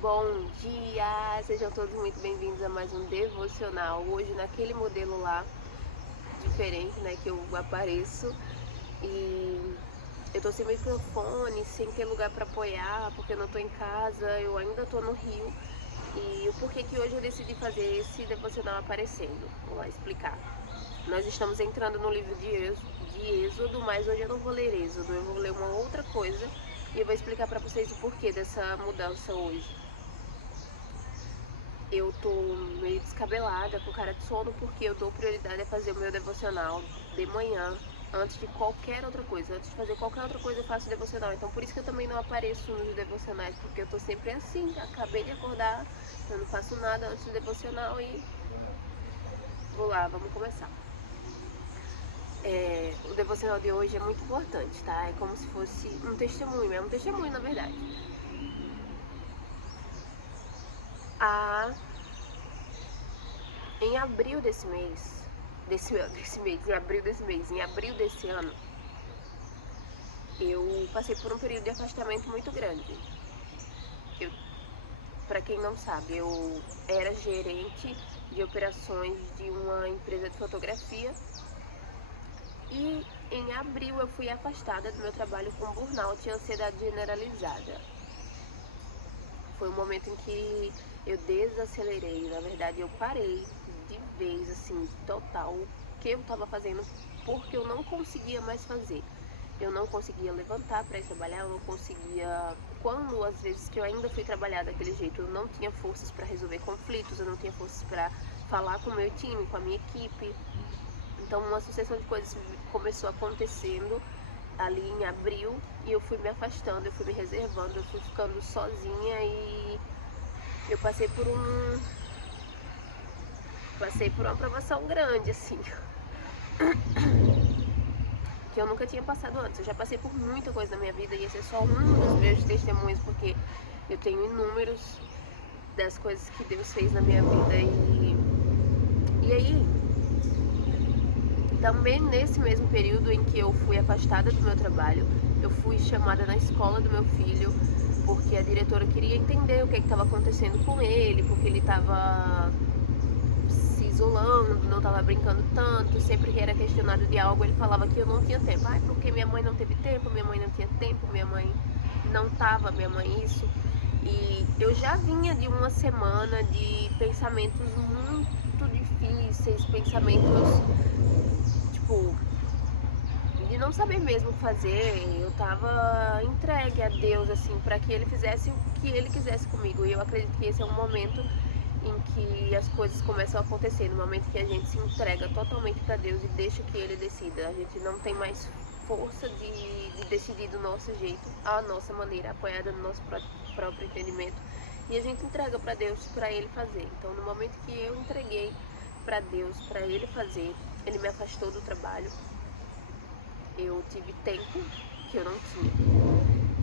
Bom dia! Sejam todos muito bem-vindos a mais um devocional. Hoje naquele modelo lá, diferente, né, que eu apareço. E eu tô sem microfone, sem ter lugar para apoiar, porque eu não tô em casa, eu ainda tô no Rio. E o porquê que hoje eu decidi fazer esse devocional aparecendo. Vou lá explicar. Nós estamos entrando no livro de Êxodo, mas hoje eu não vou ler Êxodo, eu vou ler uma outra coisa e eu vou explicar para vocês o porquê dessa mudança hoje. Eu tô meio descabelada, com cara de sono, porque eu dou prioridade a fazer o meu devocional de manhã, antes de qualquer outra coisa. Antes de fazer qualquer outra coisa, eu faço devocional. Então, por isso que eu também não apareço nos devocionais, porque eu tô sempre assim. Acabei de acordar, eu não faço nada antes do devocional e vou lá, vamos começar. O devocional de hoje é muito importante, tá? É como se fosse um testemunho, é um testemunho, na verdade. A Em abril desse mês, em abril desse ano, eu passei por um período de afastamento muito grande. Eu, para quem não sabe, eu era gerente de operações de uma empresa de fotografia e em abril eu fui afastada do meu trabalho com burnout e ansiedade generalizada. Foi um momento em que eu desacelerei, na verdade eu parei de vez, assim, total, o que eu estava fazendo, porque eu não conseguia mais fazer. Eu não conseguia levantar para ir trabalhar, eu não conseguia, quando às vezes que eu ainda fui trabalhar daquele jeito, eu não tinha forças para resolver conflitos, eu não tinha forças para falar com o meu time, com a minha equipe. Então uma sucessão de coisas começou acontecendo ali em abril e eu fui me afastando, eu fui me reservando, eu fui ficando sozinha e eu passei por uma provação grande, assim, que eu nunca tinha passado antes. Eu já passei por muita coisa na minha vida e esse é só um dos meus testemunhos, porque eu tenho inúmeros das coisas que Deus fez na minha vida e aí, também nesse mesmo período em que eu fui afastada do meu trabalho, eu fui chamada na escola do meu filho, porque a diretora queria entender o que estava acontecendo com ele, porque ele estava se isolando, não estava brincando tanto, sempre que era questionado de algo ele falava que eu não tinha tempo. Ai, porque minha mãe não teve tempo, minha mãe não tinha tempo, minha mãe não estava, minha mãe isso. E eu já vinha de uma semana de pensamentos muito difíceis, pensamentos, tipo, de não saber mesmo o que fazer. Eu tava entregue a Deus, assim, para que Ele fizesse o que Ele quisesse comigo. E eu acredito que esse é um momento em que as coisas começam a acontecer, no momento que a gente se entrega totalmente para Deus e deixa que Ele decida. A gente não tem mais força de decidir do nosso jeito, à nossa maneira, apoiada no nosso próprio entendimento. E a gente entrega para Deus, para Ele fazer. Então, no momento que eu entreguei para Deus, para Ele fazer, Ele me afastou do trabalho. Eu tive tempo que eu não tinha.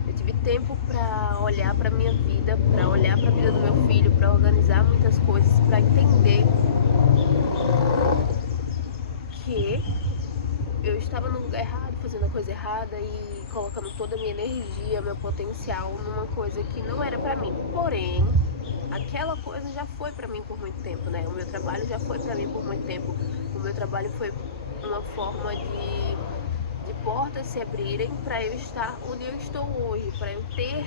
Eu tive tempo para olhar para minha vida, para olhar para a vida do meu filho, para organizar muitas coisas, para entender que eu estava no lugar errado, fazendo a coisa errada e colocando toda a minha energia, meu potencial numa coisa que não era para mim. Porém, aquela coisa já foi para mim por muito tempo, né? O meu trabalho já foi para mim por muito tempo. O meu trabalho foi uma forma de portas se abrirem para eu estar onde eu estou hoje, para eu ter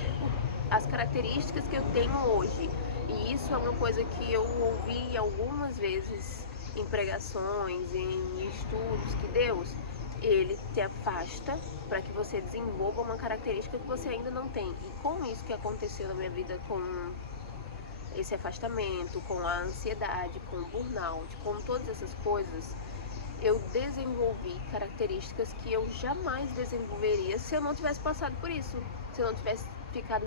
as características que eu tenho hoje. E isso é uma coisa que eu ouvi algumas vezes em pregações, em estudos, que Deus, Ele te afasta para que você desenvolva uma característica que você ainda não tem. E com isso que aconteceu na minha vida, com esse afastamento, com a ansiedade, com o burnout, com todas essas coisas, eu desenvolvi características que eu jamais desenvolveria se eu não tivesse passado por isso. Se eu não tivesse ficado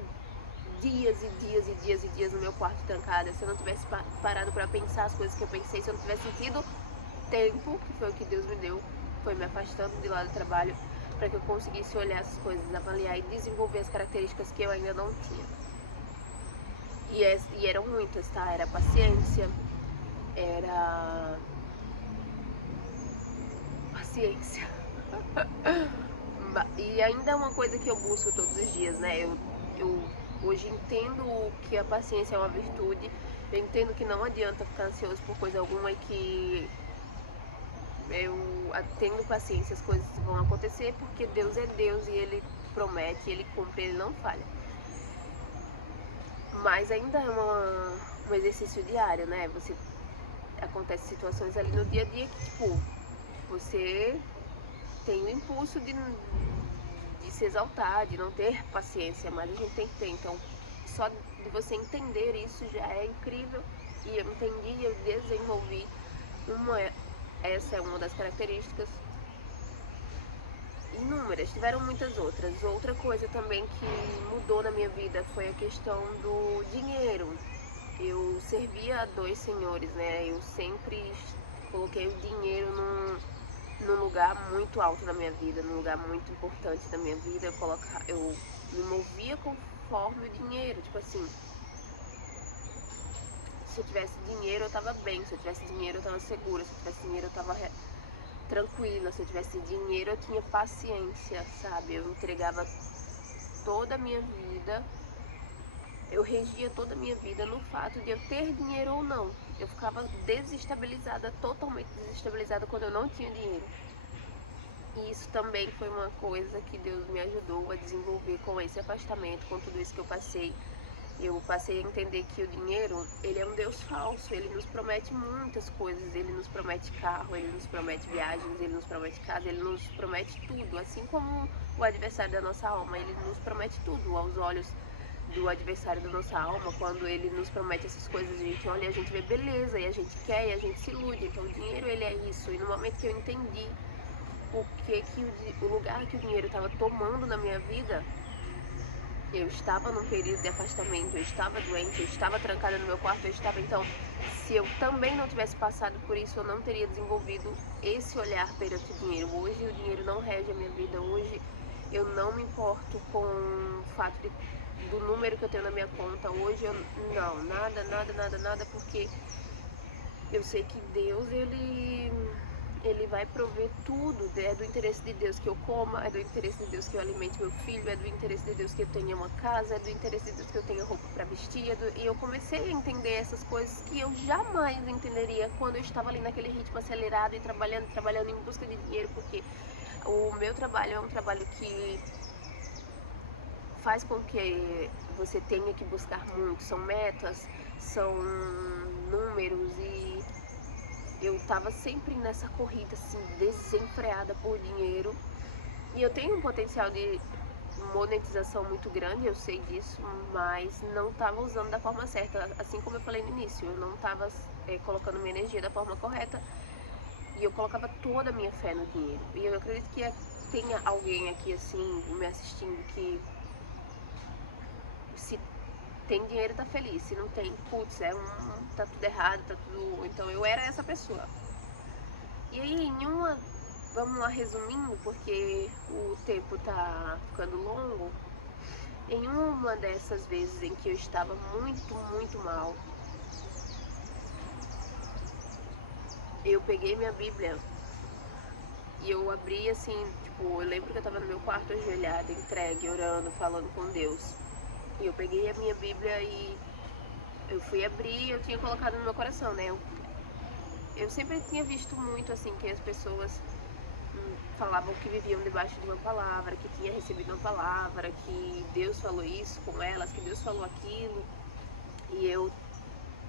dias e dias e dias e dias no meu quarto trancada, se eu não tivesse parado para pensar as coisas que eu pensei, se eu não tivesse tido tempo, que foi o que Deus me deu, foi me afastando de lá do trabalho, para que eu conseguisse olhar essas coisas, avaliar e desenvolver as características que eu ainda não tinha. E eram muitas, tá? Era paciência, era paciência. E ainda é uma coisa que eu busco todos os dias, né? Eu Hoje entendo que a paciência é uma virtude, eu entendo que não adianta ficar ansioso por coisa alguma e que tendo paciência as coisas vão acontecer, porque Deus é Deus e Ele promete, Ele cumpre, Ele não falha. Mas ainda é um exercício diário, né? Acontece situações ali no dia a dia que, tipo, você tem o impulso de se exaltar, de não ter paciência, mas a gente tem que ter. Então, só de você entender isso já é incrível. E eu entendi, eu desenvolvi uma, essa é uma das características. Inúmeras, tiveram muitas outras. Outra coisa também que mudou na minha vida foi a questão do dinheiro. Eu servia a dois senhores, né? Eu sempre coloquei o dinheiro num lugar muito alto na minha vida, num lugar muito importante na minha vida. Eu me movia conforme o dinheiro, tipo assim, se eu tivesse dinheiro eu tava bem, se eu tivesse dinheiro eu tava segura, se eu tivesse dinheiro eu tava tranquila, se eu tivesse dinheiro eu tinha paciência, sabe? Eu entregava toda a minha vida, eu regia toda a minha vida no fato de eu ter dinheiro ou não. Eu ficava desestabilizada, totalmente desestabilizada quando eu não tinha dinheiro. E isso também foi uma coisa que Deus me ajudou a desenvolver com esse afastamento, com tudo isso que eu passei. Eu passei a entender que o dinheiro, ele é um Deus falso, ele nos promete muitas coisas, ele nos promete carro, ele nos promete viagens, ele nos promete casa, ele nos promete tudo, assim como o adversário da nossa alma, ele nos promete tudo aos olhos do adversário da nossa alma. Quando ele nos promete essas coisas, a gente olha, a gente vê beleza, e a gente quer, e a gente se ilude. Então o dinheiro, ele é isso, e no momento que eu entendi o lugar que o dinheiro estava tomando na minha vida, eu estava num período de afastamento, eu estava doente, eu estava trancada no meu quarto, eu estava, então, se eu também não tivesse passado por isso, eu não teria desenvolvido esse olhar perante o dinheiro. Hoje o dinheiro não rege a minha vida, hoje eu não me importo com o fato do número que eu tenho na minha conta, hoje eu não, nada, nada, nada, nada, porque eu sei que Deus, ele vai prover tudo. É do interesse de Deus que eu coma, é do interesse de Deus que eu alimente meu filho, é do interesse de Deus que eu tenha uma casa, é do interesse de Deus que eu tenha roupa para vestir. E eu comecei a entender essas coisas que eu jamais entenderia quando eu estava ali naquele ritmo acelerado e trabalhando, trabalhando em busca de dinheiro, porque o meu trabalho é um trabalho que faz com que você tenha que buscar muito, são metas, são números, e eu tava sempre nessa corrida, assim, desenfreada por dinheiro. E eu tenho um potencial de monetização muito grande, eu sei disso, mas não tava usando da forma certa. Assim como eu falei no início, eu não tava colocando minha energia da forma correta, e eu colocava toda a minha fé no dinheiro. E eu acredito que tenha alguém aqui, assim, me assistindo que, se tem dinheiro, tá feliz. Se não tem, putz, tá tudo errado, tá tudo. Então eu era essa pessoa. E aí, vamos lá resumindo, porque o tempo tá ficando longo. Em uma dessas vezes em que eu estava muito, muito mal, eu peguei minha Bíblia e eu abri assim, tipo, eu lembro que eu tava no meu quarto ajoelhada, entregue, orando, falando com Deus. E eu peguei a minha Bíblia e eu fui abrir, eu tinha colocado no meu coração, né? Eu sempre tinha visto muito assim que as pessoas falavam que viviam debaixo de uma palavra, que tinha recebido uma palavra, que Deus falou isso com elas, que Deus falou aquilo. E eu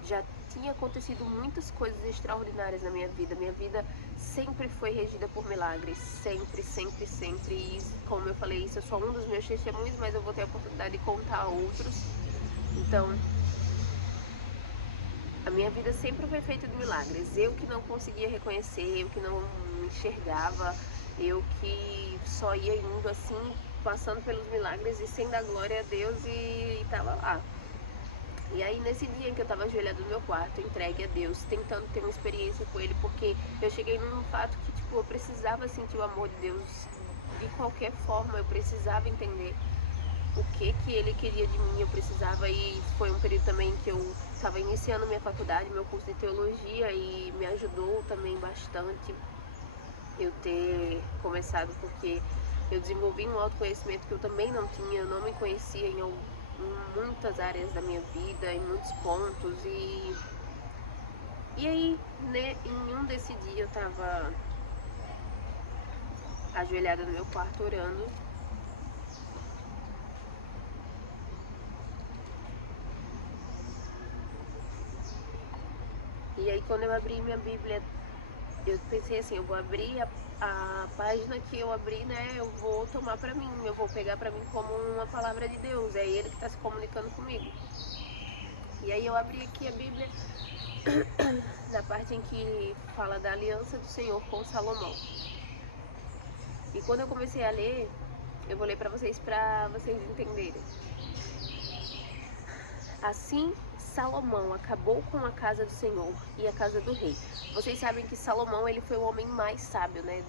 já tinha acontecido muitas coisas extraordinárias na minha vida. Minha vida sempre foi regida por milagres, sempre, sempre, sempre. E como eu falei, isso é só um dos meus testemunhos, mas eu vou ter a oportunidade de contar outros. Então, a minha vida sempre foi feita de milagres. Eu que não conseguia reconhecer, eu que não me enxergava, eu que só ia indo assim, passando pelos milagres e sem dar glória a Deus, e tava lá. E aí nesse dia em que eu tava ajoelhada no meu quarto, entregue a Deus, tentando ter uma experiência com Ele, porque eu cheguei num fato que, tipo, eu precisava sentir o amor de Deus de qualquer forma, eu precisava entender o que que ele queria de mim, eu precisava. E foi um período também que eu estava iniciando minha faculdade, meu curso de teologia, e me ajudou também bastante eu ter começado, porque eu desenvolvi um autoconhecimento que eu também não tinha, eu não me conhecia em muitas áreas da minha vida, em muitos pontos. E aí, né, em um desse dia eu tava ajoelhada no meu quarto orando. E aí quando eu abri minha Bíblia, eu pensei assim, eu vou abrir a página que eu abri, né, eu vou tomar pra mim, eu vou pegar pra mim como uma palavra de Deus, é Ele que tá se comunicando comigo. E aí eu abri aqui a Bíblia, na parte em que fala da aliança do Senhor com Salomão. E quando eu comecei a ler, eu vou ler pra vocês entenderem. Assim, Salomão acabou com a casa do Senhor e a casa do rei. Vocês sabem que Salomão, ele foi o homem mais sábio, né,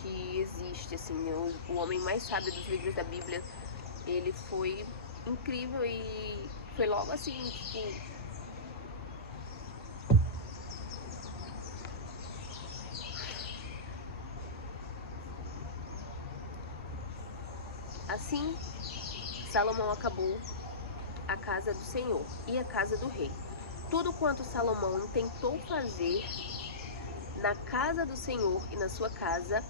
que existe, assim, o homem mais sábio dos livros da Bíblia. Ele foi incrível e foi logo assim, tipo, assim, Salomão acabou a casa do Senhor e a casa do rei. Tudo quanto Salomão tentou fazer na casa do Senhor e na sua casa,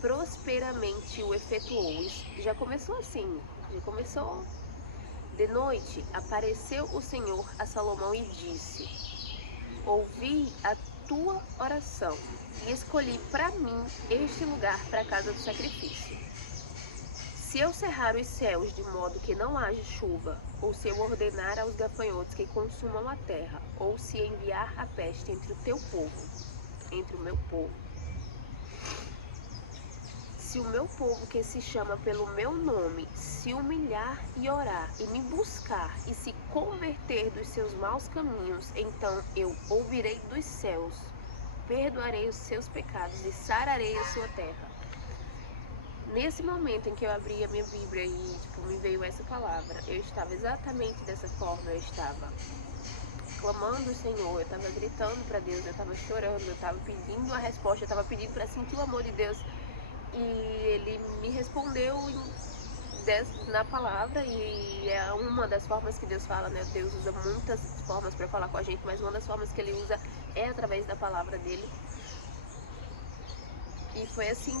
prosperamente o efetuou. Isso já começou assim, já começou. De noite apareceu o Senhor a Salomão e disse: ouvi a tua oração e escolhi para mim este lugar para a casa do sacrifício. Se eu cerrar os céus de modo que não haja chuva, ou se eu ordenar aos gafanhotos que consumam a terra, ou se enviar a peste entre o teu povo, entre o meu povo, se o meu povo que se chama pelo meu nome se humilhar e orar e me buscar e se converter dos seus maus caminhos, então eu ouvirei dos céus, perdoarei os seus pecados e sararei a sua terra. Nesse momento em que eu abri a minha Bíblia e me veio essa palavra, eu estava exatamente dessa forma, eu estava clamando o Senhor, eu estava gritando para Deus, eu estava chorando, eu estava pedindo a resposta, eu estava pedindo para sentir o amor de Deus. E ele me respondeu na palavra, e é uma das formas que Deus fala, né? Deus usa muitas formas para falar com a gente, mas uma das formas que ele usa é através da palavra dele. E foi assim,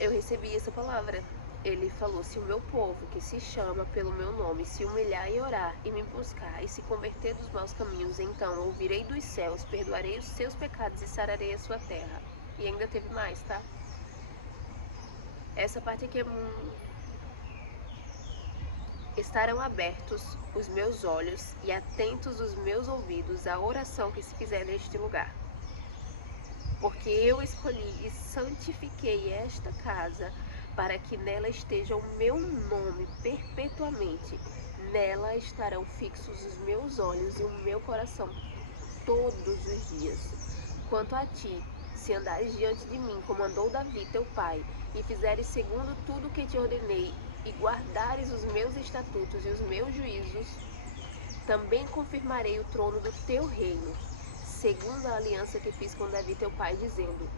eu recebi essa palavra. Ele falou: se o meu povo, que se chama pelo meu nome, se humilhar e orar, e me buscar, e se converter dos maus caminhos, então ouvirei dos céus, perdoarei os seus pecados e sararei a sua terra. E ainda teve mais, tá? Essa parte aqui é estarão abertos os meus olhos e atentos os meus ouvidos à oração que se fizer neste lugar. Porque eu escolhi e santifiquei esta casa para que nela esteja o meu nome perpetuamente. Nela estarão fixos os meus olhos e o meu coração todos os dias. Quanto a ti, se andares diante de mim, como andou Davi teu pai, e fizeres segundo tudo o que te ordenei, e guardares os meus estatutos e os meus juízos, também confirmarei o trono do teu reino, segundo a aliança que fiz com Davi teu pai, dizendo: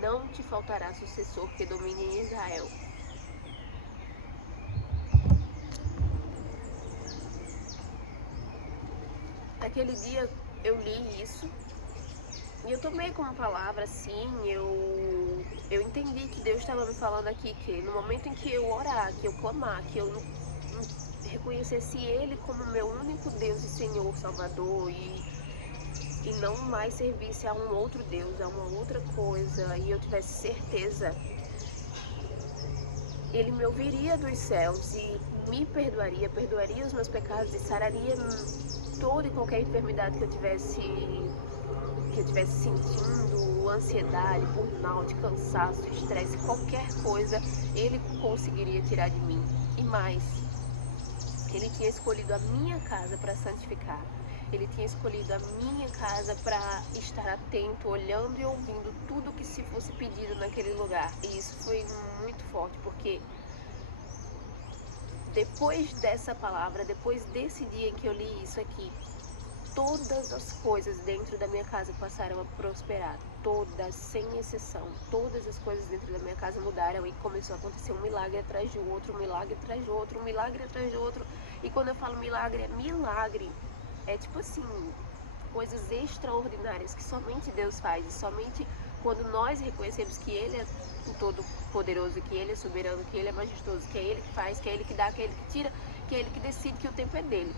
não te faltará sucessor que domine em Israel. Naquele dia eu li isso e eu tomei como palavra, assim, eu entendi que Deus estava me falando aqui que no momento em que eu orar, que eu clamar, que eu reconhecesse Ele como meu único Deus e Senhor, Salvador, e não mais servisse a um outro Deus, a uma outra coisa, e eu tivesse certeza, Ele me ouviria dos céus e me perdoaria, perdoaria os meus pecados e sararia toda e qualquer enfermidade que eu tivesse sentindo, ansiedade, burnout, cansaço, estresse, qualquer coisa, Ele conseguiria tirar de mim. E mais, Ele tinha escolhido a minha casa para santificar. Ele tinha escolhido a minha casa para estar atento, olhando e ouvindo tudo que se fosse pedido naquele lugar. E isso foi muito forte, porque depois dessa palavra, depois desse dia em que eu li isso aqui, todas as coisas dentro da minha casa passaram a prosperar. Todas, sem exceção. Todas as coisas dentro da minha casa mudaram e começou a acontecer um milagre atrás de outro, um milagre atrás de outro, um milagre atrás de outro. E quando eu falo milagre, é milagre. É tipo assim, coisas extraordinárias que somente Deus faz. E somente quando nós reconhecemos que Ele é o Todo-Poderoso, que Ele é soberano, que Ele é majestoso, que é Ele que faz, que é Ele que dá, que é Ele que tira, que é Ele que decide, que o tempo é dele.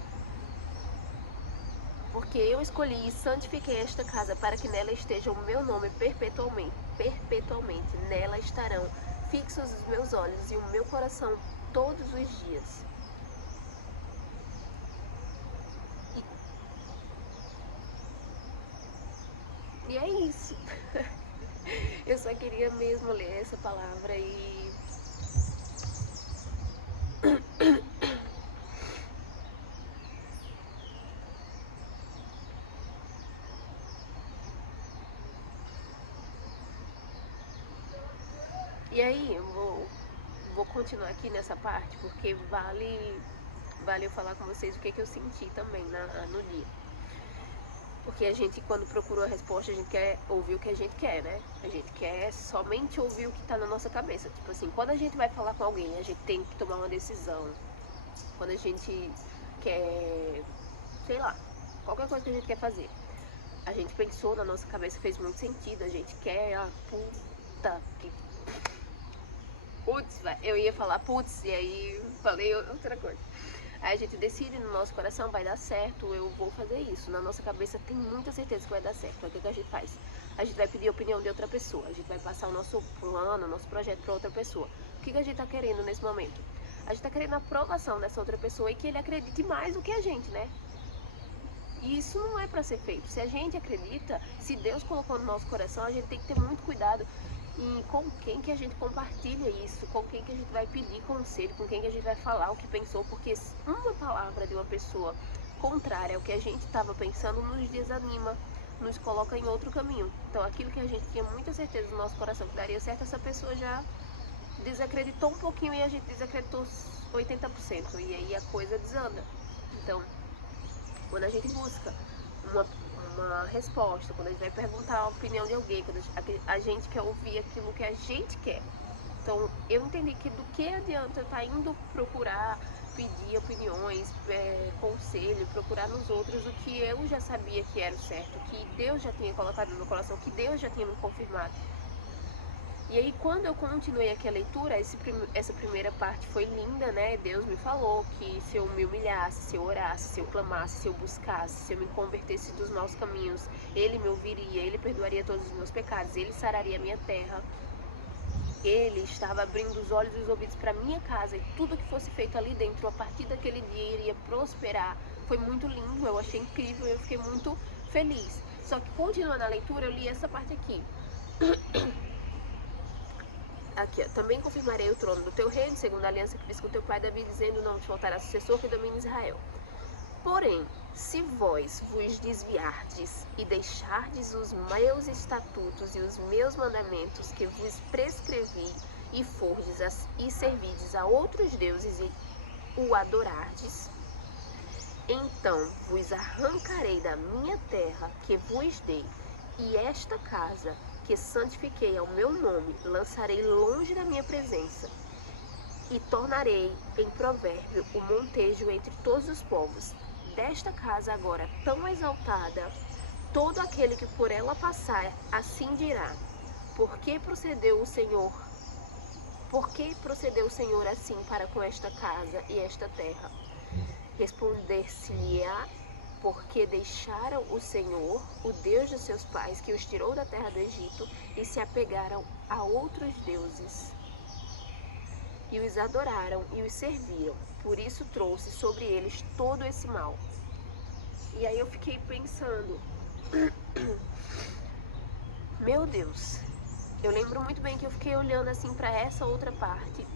Porque eu escolhi e santifiquei esta casa para que nela esteja o meu nome perpetuamente. Perpetuamente. Nela estarão fixos os meus olhos e o meu coração todos os dias. E é isso. Eu só queria mesmo ler essa palavra e aí eu vou continuar aqui nessa parte porque vale eu falar com vocês o que eu senti também no dia. Porque a gente, quando procura a resposta, a gente quer ouvir o que a gente quer, né? A gente quer somente ouvir o que tá na nossa cabeça. Tipo assim, quando a gente vai falar com alguém, a gente tem que tomar uma decisão. Quando a gente quer, sei lá, qualquer coisa que a gente quer fazer, a gente pensou na nossa cabeça, fez muito sentido, a gente quer, puta que... Putz, eu ia falar putz, e aí falei outra coisa. Aí a gente decide no nosso coração, vai dar certo, eu vou fazer isso. Na nossa cabeça tem muita certeza que vai dar certo. Aí o que a gente faz? A gente vai pedir a opinião de outra pessoa. A gente vai passar o nosso plano, o nosso projeto para outra pessoa. O que a gente está querendo nesse momento? A gente está querendo a aprovação dessa outra pessoa e que ele acredite mais do que a gente, né? E isso não é para ser feito. Se a gente acredita, se Deus colocou no nosso coração, a gente tem que ter muito cuidado em com quem que a gente compartilha isso, com quem que a gente vai pedir conselho, com quem que a gente vai falar o que pensou, porque uma palavra de uma pessoa contrária ao que a gente estava pensando nos desanima, nos coloca em outro caminho. Então aquilo que a gente tinha muita certeza no nosso coração que daria certo, essa pessoa já desacreditou um pouquinho e a gente desacreditou 80%, e aí a coisa desanda. Então, quando a gente busca uma resposta, quando a gente vai perguntar a opinião de alguém, quando a gente quer ouvir aquilo que a gente quer. Então, eu entendi que do que adianta eu estar indo procurar, pedir opiniões, conselho, procurar nos outros o que eu já sabia que era o certo, que Deus já tinha colocado no meu coração, que Deus já tinha me confirmado. E aí, quando eu continuei aqui a leitura, essa primeira parte foi linda, né? Deus me falou que se eu me humilhasse, se eu orasse, se eu clamasse, se eu buscasse, se eu me convertesse dos maus caminhos, Ele me ouviria, Ele perdoaria todos os meus pecados, Ele sararia a minha terra. Ele estava abrindo os olhos e os ouvidos para minha casa, e tudo que fosse feito ali dentro, a partir daquele dia, iria prosperar. Foi muito lindo, eu achei incrível, eu fiquei muito feliz. Só que, continuando a leitura, eu li essa parte aqui. Aqui, ó, também confirmarei o trono do teu reino, segundo a aliança que fiz com teu pai Davi, dizendo, não te faltará sucessor que domine Israel. Porém, se vós vos desviardes e deixardes os meus estatutos e os meus mandamentos que vos prescrevi, e fordes e servides a outros deuses e o adorardes, então vos arrancarei da minha terra que vos dei, e esta casa que santifiquei ao meu nome, lançarei longe da minha presença, e tornarei em provérbio o montejo entre todos os povos. Desta casa agora tão exaltada, todo aquele que por ela passar, assim dirá, por que procedeu o Senhor assim para com esta casa e esta terra? Responder-se-lhe-á, porque deixaram o Senhor, o Deus de seus pais, que os tirou da terra do Egito, e se apegaram a outros deuses, e os adoraram e os serviram. Por isso trouxe sobre eles todo esse mal. E aí eu fiquei pensando, meu Deus, eu lembro muito bem que eu fiquei olhando assim para essa outra parte,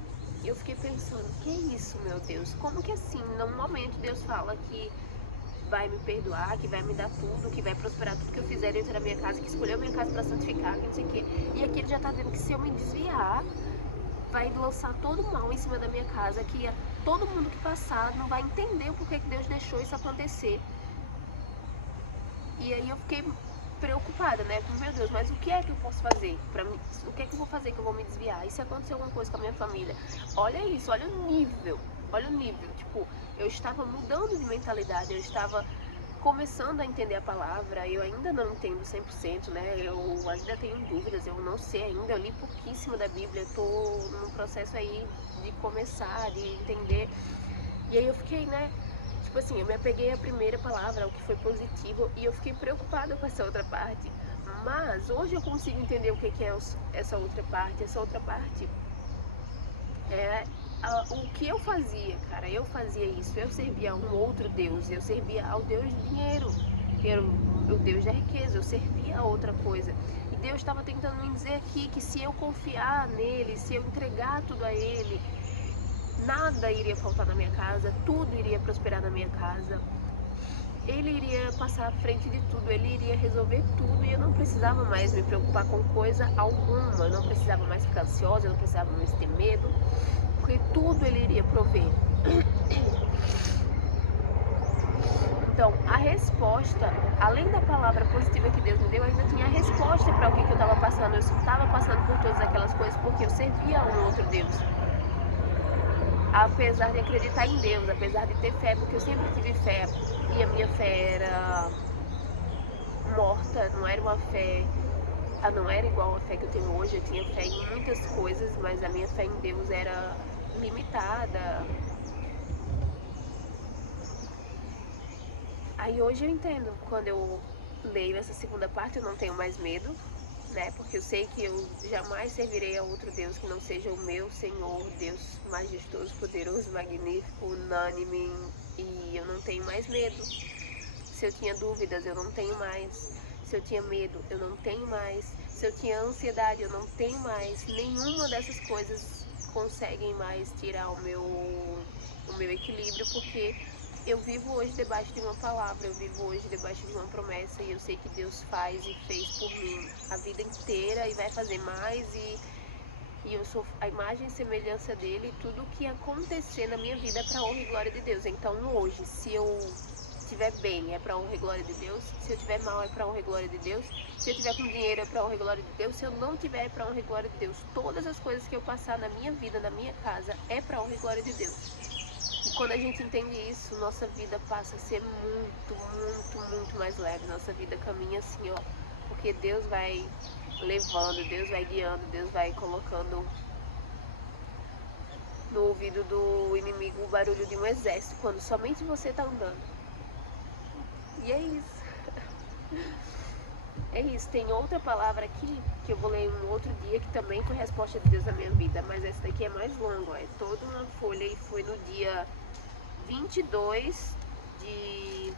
e eu fiquei pensando, que isso, meu Deus? Como que assim, num momento Deus fala que vai me perdoar, que vai me dar tudo, que vai prosperar tudo que eu fizer dentro da minha casa, que escolheu a minha casa para santificar, que não sei o quê. E aqui ele já tá dizendo que se eu me desviar, vai lançar todo o mal em cima da minha casa, que todo mundo que passar não vai entender o porquê que Deus deixou isso acontecer. E aí eu fiquei preocupada, né? Meu Deus, mas o que é que eu posso fazer? O que é que eu vou fazer que eu vou me desviar? E se acontecer alguma coisa com a minha família? Olha isso, olha o nível. olha o nível, tipo, eu estava mudando de mentalidade, eu estava começando a entender a palavra, eu ainda não entendo 100%, né, eu ainda tenho dúvidas, eu não sei ainda, eu li pouquíssimo da Bíblia, eu tô num processo aí de começar, de entender, e aí eu fiquei, né, tipo assim, eu me apeguei à primeira palavra, ao que foi positivo, e eu fiquei preocupada com essa outra parte, mas hoje eu consigo entender o que que é essa outra parte. Essa outra parte é o que eu fazia, cara. Eu fazia isso. Eu servia a um outro Deus. Eu servia ao Deus do dinheiro, que era o Deus da riqueza. Eu servia a outra coisa. E Deus estava tentando me dizer aqui que se eu confiar nele, se eu entregar tudo a ele, nada iria faltar na minha casa, tudo iria prosperar na minha casa. Ele iria passar à frente de tudo, ele iria resolver tudo e eu não precisava mais me preocupar com coisa alguma, eu não precisava mais ficar ansiosa, eu não precisava mais ter medo, porque tudo ele iria prover. Então, a resposta, além da palavra positiva que Deus me deu, ainda tinha a resposta para o que eu estava passando. Eu estava passando por todas aquelas coisas porque eu servia a um outro Deus. Apesar de acreditar em Deus, apesar de ter fé, porque eu sempre tive fé, e a minha fé era morta, não era uma fé, não era igual a fé que eu tenho hoje. Eu tinha fé em muitas coisas, mas a minha fé em Deus era limitada. Aí hoje eu entendo, quando eu leio essa segunda parte, eu não tenho mais medo, né? Porque eu sei que eu jamais servirei a outro Deus que não seja o meu Senhor, Deus majestoso, poderoso, magnífico, unânime, e eu não tenho mais medo. Se eu tinha dúvidas, eu não tenho mais. Se eu tinha medo, eu não tenho mais. Se eu tinha ansiedade, eu não tenho mais. Nenhuma dessas coisas conseguem mais tirar o meu equilíbrio, porque eu vivo hoje debaixo de uma palavra, eu vivo hoje debaixo de uma promessa, e eu sei que Deus faz e fez por mim a vida inteira e vai fazer mais, e eu sou a imagem e semelhança dele, e tudo que acontecer na minha vida é para honra e glória de Deus. Então hoje, se eu estiver bem, é para honra e glória de Deus. Se eu estiver mal, é para honra e glória de Deus. Se eu estiver com dinheiro, é para honra e glória de Deus. Se eu não tiver, é para honra e glória de Deus. Todas as coisas que eu passar na minha vida, na minha casa, é para honra e glória de Deus. E quando a gente entende isso, nossa vida passa a ser muito, muito, muito mais leve. Nossa vida caminha assim, ó, porque Deus vai levando, Deus vai guiando, Deus vai colocando no ouvido do inimigo o barulho de um exército, quando somente você tá andando. E é isso. É isso. Tem outra palavra aqui que eu vou ler um outro dia, que também foi resposta de Deus na minha vida, mas essa daqui é mais longa, ó. É toda uma folha, e foi no dia 22 de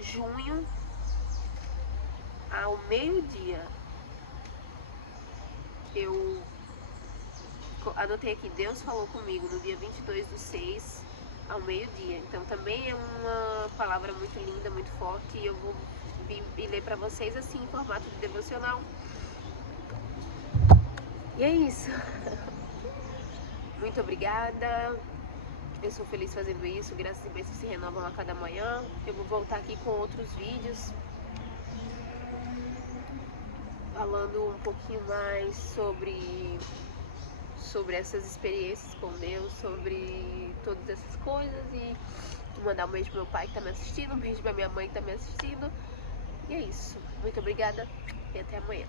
junho, ao meio-dia. Eu anotei aqui: Deus falou comigo no dia 22/6, ao meio-dia. Então também é uma palavra muito linda, muito forte, e eu vou vir e ler para vocês assim, em formato de devocional. E é isso. Muito obrigada. Eu sou feliz fazendo isso. Graças e bênçãos se renovam a cada manhã. Eu vou voltar aqui com outros vídeos, falando um pouquinho mais sobre essas experiências com Deus, sobre todas essas coisas, e mandar um beijo pro meu pai que tá me assistindo, um beijo pra minha mãe que tá me assistindo. E é isso. Muito obrigada e até amanhã.